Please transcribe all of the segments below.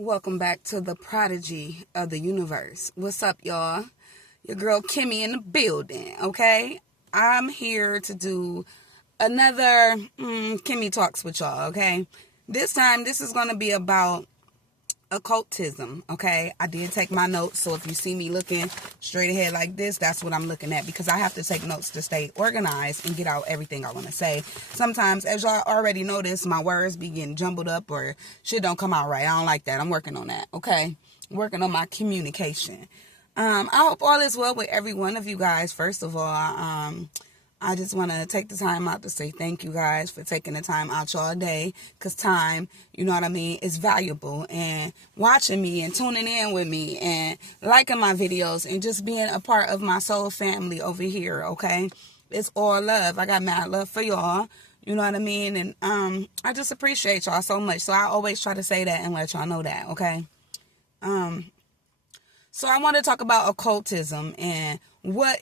Welcome back to the prodigy of the universe. What's up, y'all? Your girl Kimmy in the building, okay? I'm here to do another Kimmy Talks with y'all, okay? This time, this is going to be about occultism, okay? I did take my notes, so if you see me looking straight ahead like this, that's what I'm looking at, because I have to take notes to stay organized and get out everything I want to say. Sometimes, as y'all already noticed, my words be getting jumbled up or shit don't come out right. I don't like that. I'm working on that, okay? I'm working on my communication. I hope all is well with every one of you guys. First of all, I just want to take the time out to say thank you guys for taking the time out y'all day, because time, you know what I mean, is valuable, and watching me and tuning in with me and liking my videos and just being a part of my soul family over here, okay? It's all love. I got mad love for y'all, you know what I mean? And I just appreciate y'all so much. So I always try to say that and let y'all know that, okay? So I want to talk about occultism and what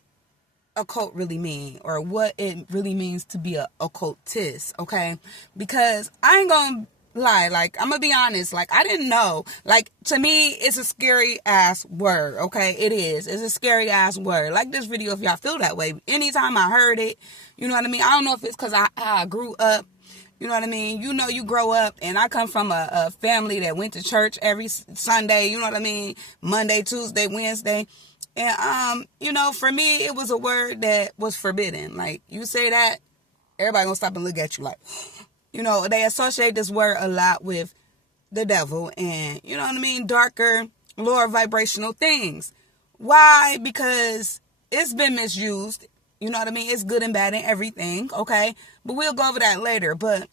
occult really mean, or what it really means to be a occultist, okay? Because I ain't gonna lie, like, I'm gonna be honest, like, I didn't know. Like, to me, it's a scary ass word, okay? It is. It's a scary ass word. Like this video, if y'all feel that way. Anytime I heard it, you know what I mean? I don't know if it's because I grew up, you know what I mean? You know, you grow up, and I come from a family that went to church every Sunday, you know what I mean? Monday, Tuesday, Wednesday. And, you know, for me, it was a word that was forbidden. Like, you say that, everybody gonna stop and look at you like, you know, they associate this word a lot with the devil and, you know what I mean, darker, lower vibrational things. Why? Because it's been misused. You know what I mean? It's good and bad and everything, okay? But we'll go over that later. But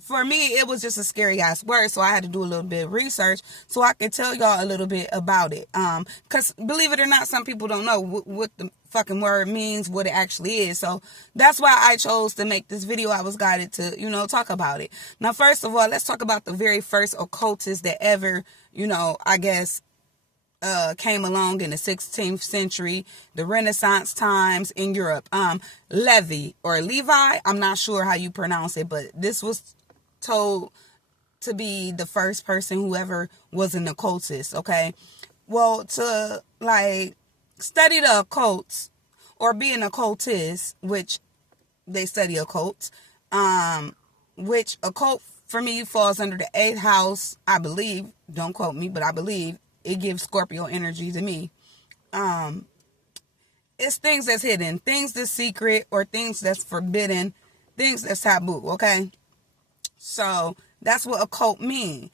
for me, it was just a scary ass word, so I had to do a little bit of research so I could tell y'all a little bit about it. Because believe it or not, some people don't know what the fucking word means, what it actually is. So that's why I chose to make this video. I was guided to, you know, talk about it. Now, first of all, let's talk about the very first occultist that ever, you know, I guess, came along in the 16th century, the Renaissance times in Europe. Levi, I'm not sure how you pronounce it, but this was told to be the first person who ever was an occultist, okay? Well, to, like, study the occults, or be an occultist, which they study occults, which occult, for me, falls under the 8th house, I believe. Don't quote me, but I believe it gives Scorpio energy to me. It's things that's hidden, things that's secret, or things that's forbidden, things that's taboo, okay? So that's what occult mean.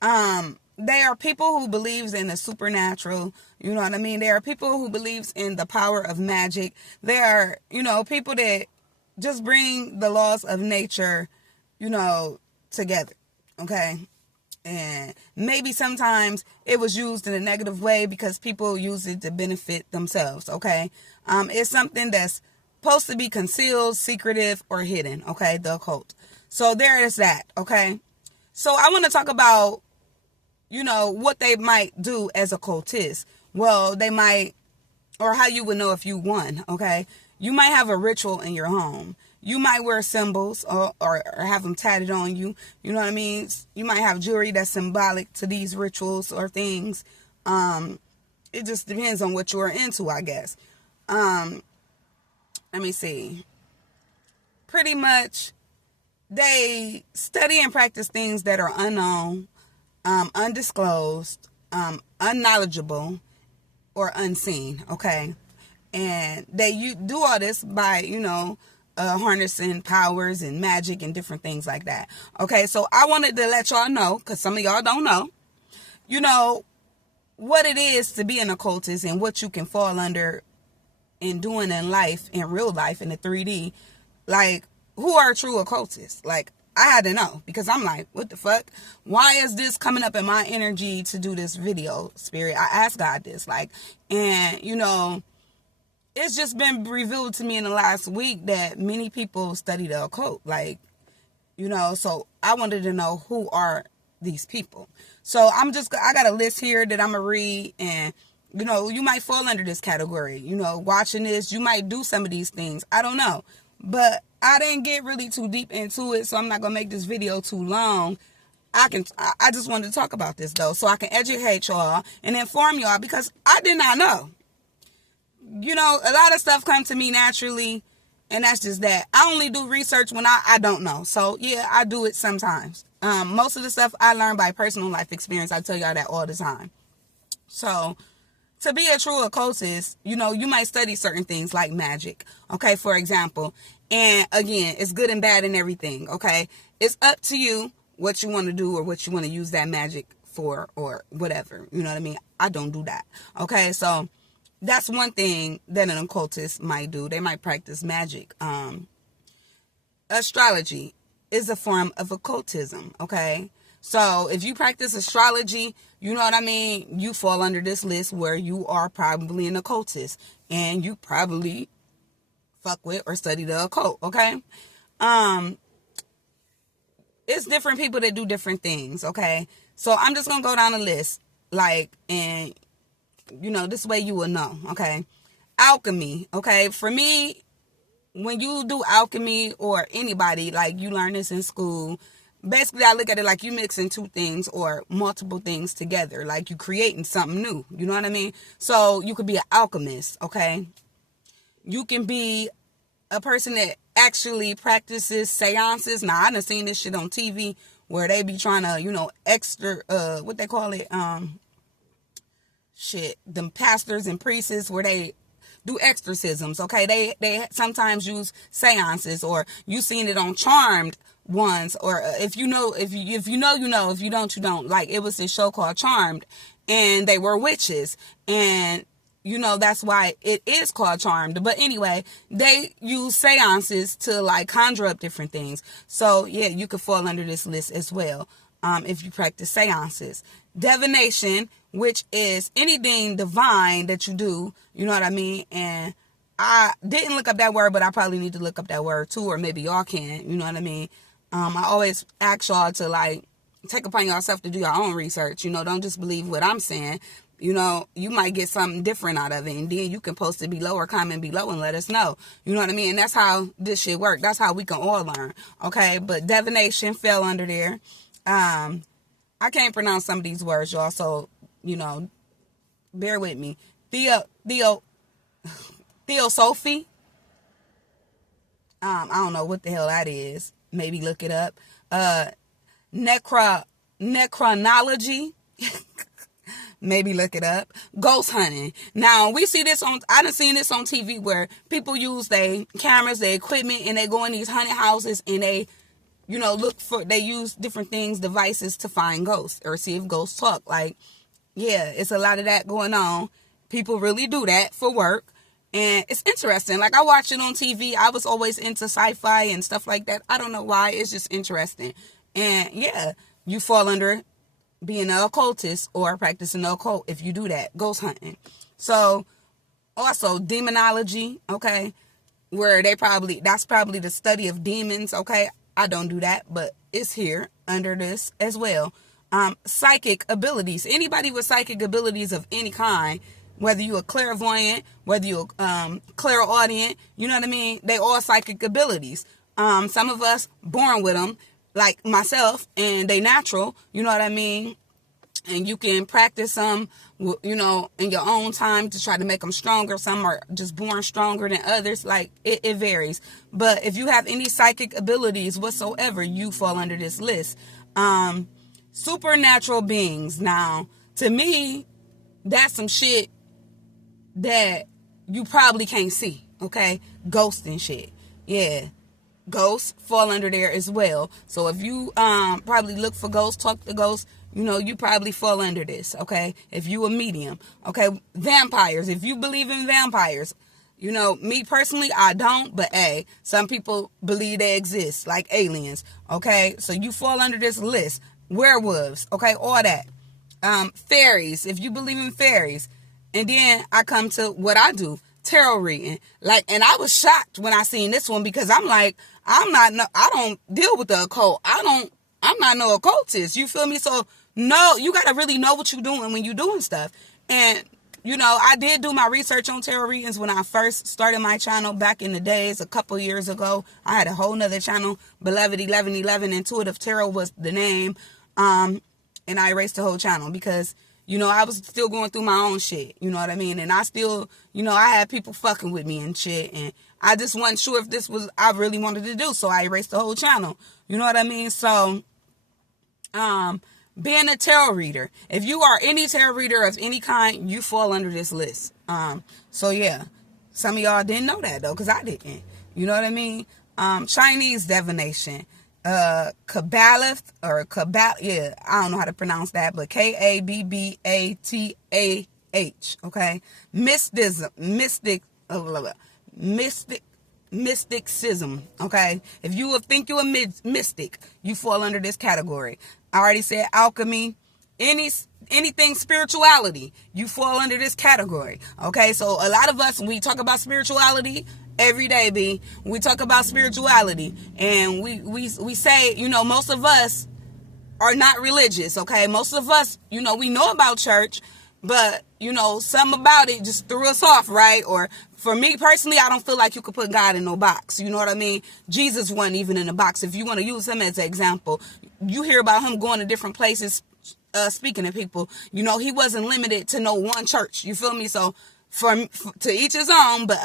They are people who believes in the supernatural, you know what I mean? They are people who believes in the power of magic. They are, you know, people that just bring the laws of nature, you know, together, okay? And maybe sometimes it was used in a negative way because people use it to benefit themselves, okay? It's something that's supposed to be concealed, secretive, or hidden, okay? The occult. So there is that, okay? So I want to talk about, you know, what they might do as occultists. Well, they might, or how you would know if you won, okay? You might have a ritual in your home. You might wear symbols or have them tatted on you. You know what I mean? You might have jewelry that's symbolic to these rituals or things. It just depends on what you're into, I guess. Let me see. Pretty much, they study and practice things that are unknown, undisclosed, unknowledgeable, or unseen, okay? And you do all this by, you know, harnessing powers and magic and different things like that. Okay, so I wanted to let y'all know, because some of y'all don't know, you know, what it is to be an occultist and what you can fall under in doing in life, in real life, in the 3D. Like, who are true occultists? Like, I had to know, because I'm like, what the fuck? Why is this coming up in my energy to do this video, Spirit? I asked God this, like, and, you know, it's just been revealed to me in the last week that many people study the occult, like, you know, so I wanted to know who are these people. So I got a list here that I'm going to read, and, you know, you might fall under this category. You know, watching this, you might do some of these things. I don't know. But I didn't get really too deep into it, so I'm not going to make this video too long. I just wanted to talk about this though, so I can educate y'all and inform y'all, because I did not know. You know, a lot of stuff comes to me naturally, and that's just that. I only do research when I don't know. So yeah, I do it sometimes. Most of the stuff I learn by personal life experience. I tell y'all that all the time. So to be a true occultist, you know, you might study certain things like magic, okay, for example. And again, it's good and bad and everything, okay? It's up to you what you want to do or what you want to use that magic for or whatever. You know what I mean? I don't do that, okay? So that's one thing that an occultist might do. They might practice magic. Astrology is a form of occultism, okay? So if you practice astrology, you know what I mean, you fall under this list where you are probably an occultist, and you probably fuck with or study the occult, okay? It's different people that do different things, okay? So I'm just gonna go down the list, like, and you know, this way you will know, okay? Alchemy, okay? For me, when you do alchemy, or anybody, like, you learn this in school, basically I look at it like you mixing two things or multiple things together, like you creating something new, you know what I mean? So you could be an alchemist, okay? You can be a person that actually practices seances. Now, I done seen this shit on TV where they be trying to, you know, what they call it, them pastors and priests where they do exorcisms, okay? They sometimes use seances, or you seen it on Charmed ones, or if you know, you know, if you don't, you don't. Like, it was this show called Charmed, and they were witches, and you know, that's why it is called Charmed. But anyway, they use seances to, like, conjure up different things. So yeah, you could fall under this list as well, if you practice seances. Divination, which is anything divine that you do, you know what I mean? And I didn't look up that word, but I probably need to look up that word too, or maybe y'all can, you know what I mean? I always ask y'all to, like, take upon yourself to do your own research, you know, don't just believe what I'm saying. You know, you might get something different out of it, and then you can post it below or comment below and let us know. You know what I mean? And that's how this shit works. That's how we can all learn, okay? But divination fell under there. I can't pronounce some of these words, y'all, so, you know, bear with me. Theosophy. I don't know what the hell that is. Maybe look it up. Necronology. Maybe look it up. Ghost hunting. Now, we see this I done seen this on TV where people use their cameras, their equipment, and they go in these haunted houses, and they, you know, they use different things, devices, to find ghosts or see if ghosts talk. Like, yeah, it's a lot of that going on. People really do that for work, and it's interesting. Like, I watch it on TV. I was always into sci-fi and stuff like that. I don't know why. It's just interesting. And yeah, you fall under being an occultist or practicing the occult if you do that. Ghost hunting. So also demonology, okay, where that's probably the study of demons, okay? I don't do that, but it's here under this as well. Psychic abilities. Anybody with psychic abilities of any kind, whether you a clairvoyant, whether you a clairaudient, you know what I mean? They all psychic abilities. Some of us born with them, like myself, and they natural, you know what I mean? And you can practice some, you know, in your own time to try to make them stronger. Some are just born stronger than others. Like, it varies. But if you have any psychic abilities whatsoever, you fall under this list. Supernatural beings. Now, to me, that's some shit that you probably can't see, okay? Ghosts and shit. Yeah. Ghosts fall under there as well. So if you probably look for ghosts, talk to ghosts, you know, you probably fall under this, okay? If you a medium, okay? Vampires, if you believe in vampires, you know, me personally, I don't, but hey, some people believe they exist, like aliens, okay? So you fall under this list. Werewolves, okay? All that. Fairies, if you believe in fairies. And then I come to what I do, tarot reading. Like, and I was shocked when I seen this one, because I'm like, I don't deal with the occult. I'm not no occultist. You feel me? So no, you got to really know what you're doing when you're doing stuff. And, you know, I did do my research on tarot readings when I first started my channel back in the days, a couple years ago. I had a whole nother channel, Beloved 1111, Intuitive Tarot was the name. And I erased the whole channel because, I was still going through my own shit. You know what I mean? And I still, I had people fucking with me and shit. And I just wasn't sure if this was, I really wanted to do. So I erased the whole channel. You know what I mean? So, being a tarot reader, if you are any tarot reader of any kind, you fall under this list. So yeah, some of y'all didn't know that though, because I didn't. You know what I mean? Chinese divination, Kabbalah, yeah, I don't know how to pronounce that, but Kabbathah, okay? Mysticism, okay? If you would think you're a mystic, you fall under this category. I already said alchemy, anything spirituality, you fall under this category, okay? So a lot of us, we talk about spirituality every day, B. We talk about spirituality, and we say, most of us are not religious, okay? Most of us, we know about church, but, something about it just threw us off, right? Or for me personally, I don't feel like you could put God in no box. You know what I mean? Jesus wasn't even in a box. If you want to use him as an example, you hear about him going to different places, speaking to people. He wasn't limited to no one church. You feel me? So to each his own, but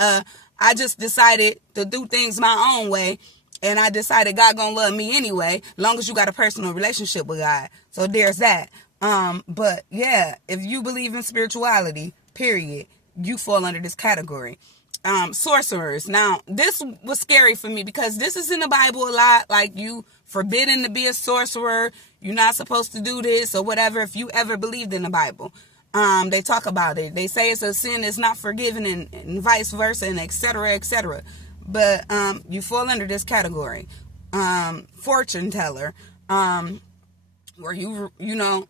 I just decided to do things my own way. And I decided God gonna love me anyway, long as you got a personal relationship with God. So there's that. But yeah, if you believe in spirituality, period, you fall under this category. Sorcerers. Now, this was scary for me because this is in the Bible a lot. Like, you forbidden to be a sorcerer. You're not supposed to do this or whatever. If you ever believed in the Bible, they talk about it. They say it's a sin, it's not forgiven, and vice versa, and etc., etc. But you fall under this category. Fortune teller. Where you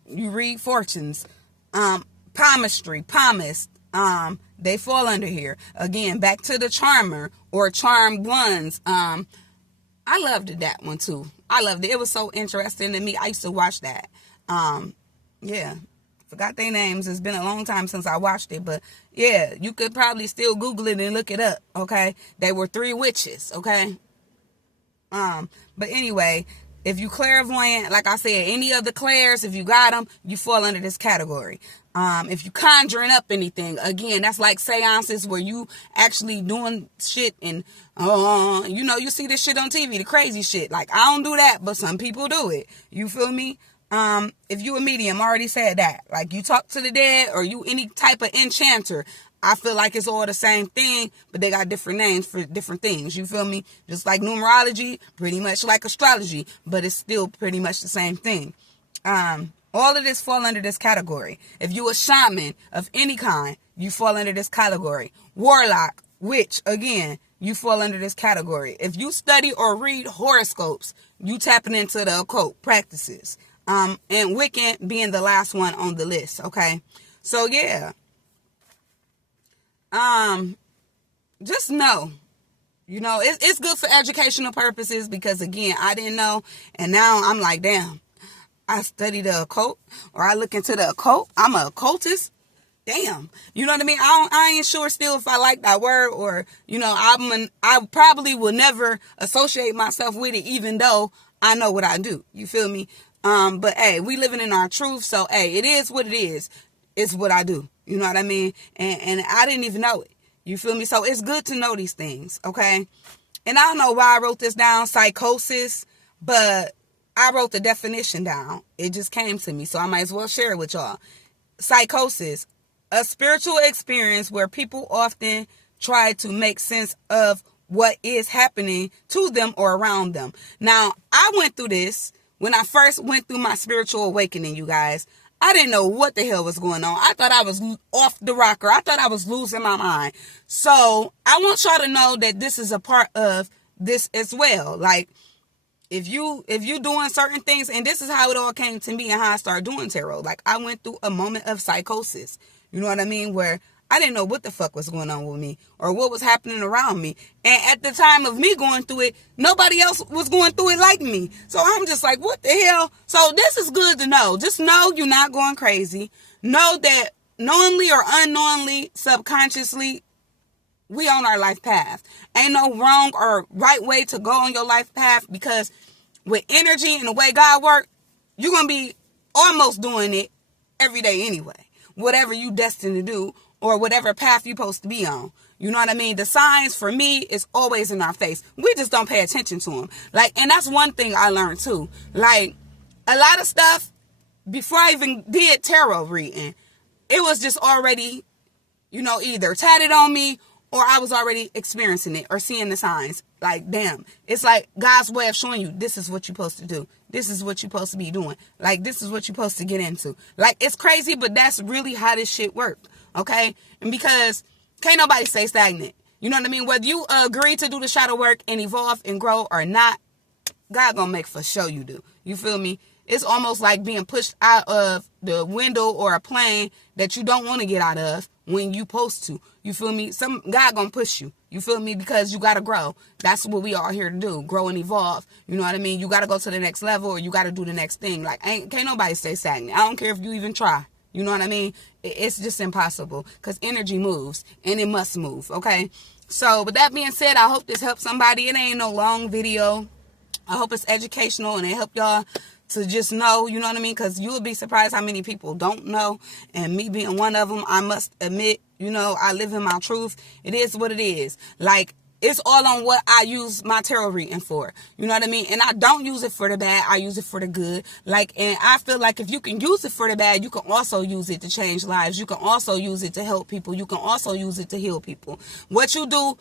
read fortunes. Palmistry, palmist. They fall under here. Again, back to the charmer or charmed ones. I loved that one too. I loved it. It was so interesting to me. I used to watch that. Yeah. Forgot their names. It's been a long time since I watched it, but yeah, you could probably still Google it and look it up. Okay. They were 3 witches. Okay. But anyway, if you clairvoyant, like I said, any of the clairs, if you got them, you fall under this category. If you conjuring up anything, again, that's like seances where you actually doing shit and, you see this shit on TV, the crazy shit. Like, I don't do that, but some people do it. You feel me? If you a medium, I already said that. Like, you talk to the dead or you any type of enchanter, I feel like it's all the same thing, but they got different names for different things. You feel me? Just like numerology, pretty much like astrology, but it's still pretty much the same thing. All of this fall under this category. If you a shaman of any kind, you fall under this category. Warlock, witch, again, you fall under this category. If you study or read horoscopes, you tapping into the occult practices. And Wiccan being the last one on the list, okay? So, yeah. Just know, it's good for educational purposes because, again, I didn't know. And now I'm like, damn, I study the occult or I look into the occult. I'm an occultist. Damn. You know what I mean? I ain't sure still if I like that word or, I probably will never associate myself with it even though I know what I do. You feel me? But hey, we living in our truth. So, hey, it is what it is. It's what I do. You know what I mean? And I didn't even know it. You feel me? So it's good to know these things. Okay. And I don't know why I wrote this down, psychosis, but I wrote the definition down. It just came to me. So I might as well share it with y'all. Psychosis, a spiritual experience where people often try to make sense of what is happening to them or around them. Now, I went through this when I first went through my spiritual awakening, you guys. I didn't know what the hell was going on. I thought I was off the rocker. I thought I was losing my mind. So I want y'all to know that this is a part of this as well. Like, if you doing certain things, and this is how it all came to me and how I started doing tarot. Like, I went through a moment of psychosis. You know what I mean? Where I didn't know what the fuck was going on with me or what was happening around me. And at the time of me going through it, nobody else was going through it like me. So I'm just like, what the hell? So this is good to know. Just know you're not going crazy. Know that knowingly or unknowingly, subconsciously, we on our life path. Ain't no wrong or right way to go on your life path, because with energy and the way God works, you're going to be almost doing it every day anyway. Whatever you destined to do or whatever path you're supposed to be on. You know what I mean? The signs for me is always in our face. We just don't pay attention to them. Like, and that's one thing I learned too. Like, a lot of stuff, before I even did tarot reading, it was just already, you know, either tatted on me or I was already experiencing it or seeing the signs. Like, damn. It's like God's way of showing you this is what you're supposed to do. This is what you're supposed to be doing. Like, this is what you're supposed to get into. Like, it's crazy, but that's really how this shit works. Okay? And because can't nobody stay stagnant. You know what I mean? Whether you agree to do the shadow work and evolve and grow or not, God gonna make for sure you do. You feel me? It's almost like being pushed out of the window or a plane that you don't want to get out of when you supposed to. You feel me? God gonna push you. You feel me? Because you gotta grow. That's what we are here to do. Grow and evolve. You know what I mean? You gotta go to the next level or you gotta do the next thing. Like, can't nobody stay stagnant. I don't care if you even try. You know what I mean? It's just impossible because energy moves and it must move. Okay? So with that being said, I hope this helps somebody. It ain't no long video. I hope it's educational and it helped y'all to just know, you know what I mean? Because you will be surprised how many people don't know. And me being one of them, I must admit, you know, I live in my truth. It is what it is. Like, it's all on what I use my tarot reading for. You know what I mean? And I don't use it for the bad. I use it for the good. Like, and I feel like if you can use it for the bad, you can also use it to change lives. You can also use it to help people. You can also use it to heal people. What you do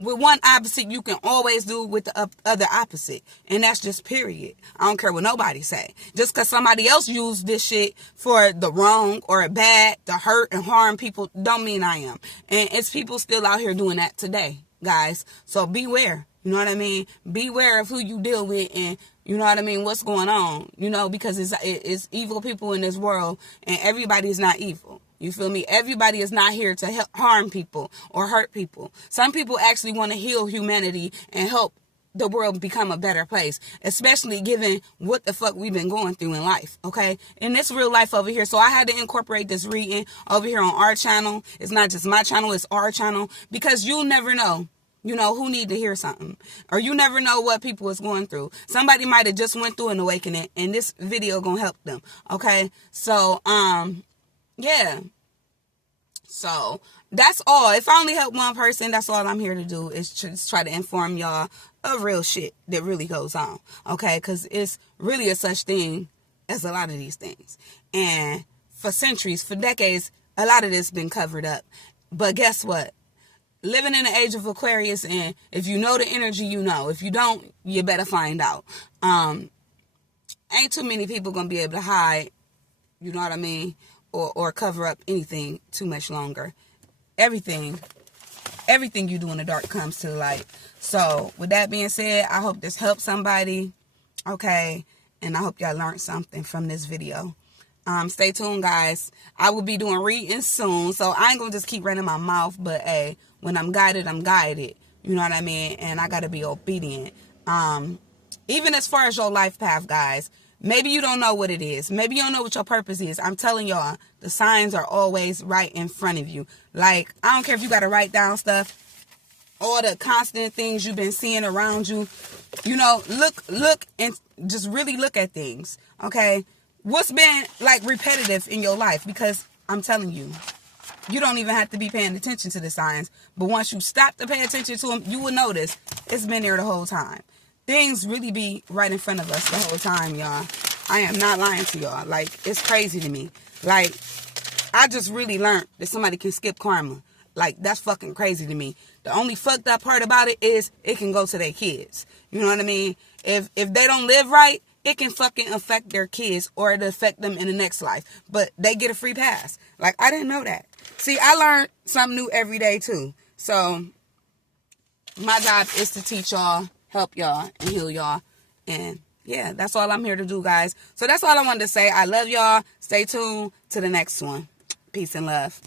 with one opposite, you can always do with the other opposite. And that's just period. I don't care what nobody say. Just because somebody else used this shit for the wrong or bad, to hurt and harm people, don't mean I am. And it's people still out here doing that today, guys. So beware. You know what I mean? Beware of who you deal with and, you know what I mean, what's going on. You know, because it's evil people in this world and everybody is not evil. You feel me? Everybody is not here to harm people or hurt people. Some people actually want to heal humanity and help the world become a better place, especially given what the fuck we've been going through in life, okay? And it's real life over here. So I had to incorporate this reading over here on our channel. It's not just my channel, it's our channel, because you'll never know, you know, who need to hear something, or you never know what people is going through. Somebody might have just went through an awakening and this video gonna help them, okay? So, yeah. So that's all. If I only help one person, that's all I'm here to do, is just try to inform y'all of real shit that really goes on. Okay? Because it's really a such thing as a lot of these things. And for centuries, for decades, a lot of this been covered up. But guess what? Living in the age of Aquarius, and if you know the energy, you know. If you don't, you better find out. Ain't too many people gonna be able to hide, you know what I mean, or cover up anything too much longer. Everything you do in the dark comes to the light. So with that being said, I hope this helps somebody, okay? And I hope y'all learned something from this video. Stay tuned, guys. I will be doing readings soon, so I ain't gonna just keep running my mouth, but hey, when I'm guided, I'm guided. You know what I mean? And I gotta be obedient. Even as far as your life path, guys, maybe you don't know what it is. Maybe you don't know what your purpose is. I'm telling y'all, the signs are always right in front of you. Like, I don't care if you got to write down stuff, all the constant things you've been seeing around you. You know, look, and just really look at things, okay? What's been, like, repetitive in your life? Because I'm telling you, you don't even have to be paying attention to the signs. But once you stop to pay attention to them, you will notice it's been there the whole time. Things really be right in front of us the whole time, y'all. I am not lying to y'all. Like, it's crazy to me. Like, I just really learned that somebody can skip karma. Like, that's fucking crazy to me. The only fucked up part about it is it can go to their kids. You know what I mean? If they don't live right, it can fucking affect their kids or it affect them in the next life. But they get a free pass. Like, I didn't know that. See, I learned something new every day, too. So, my job is to teach y'all, help y'all, and heal y'all. And yeah, that's all I'm here to do, guys. So that's all I wanted to say. I love y'all. Stay tuned to the next one. Peace and love.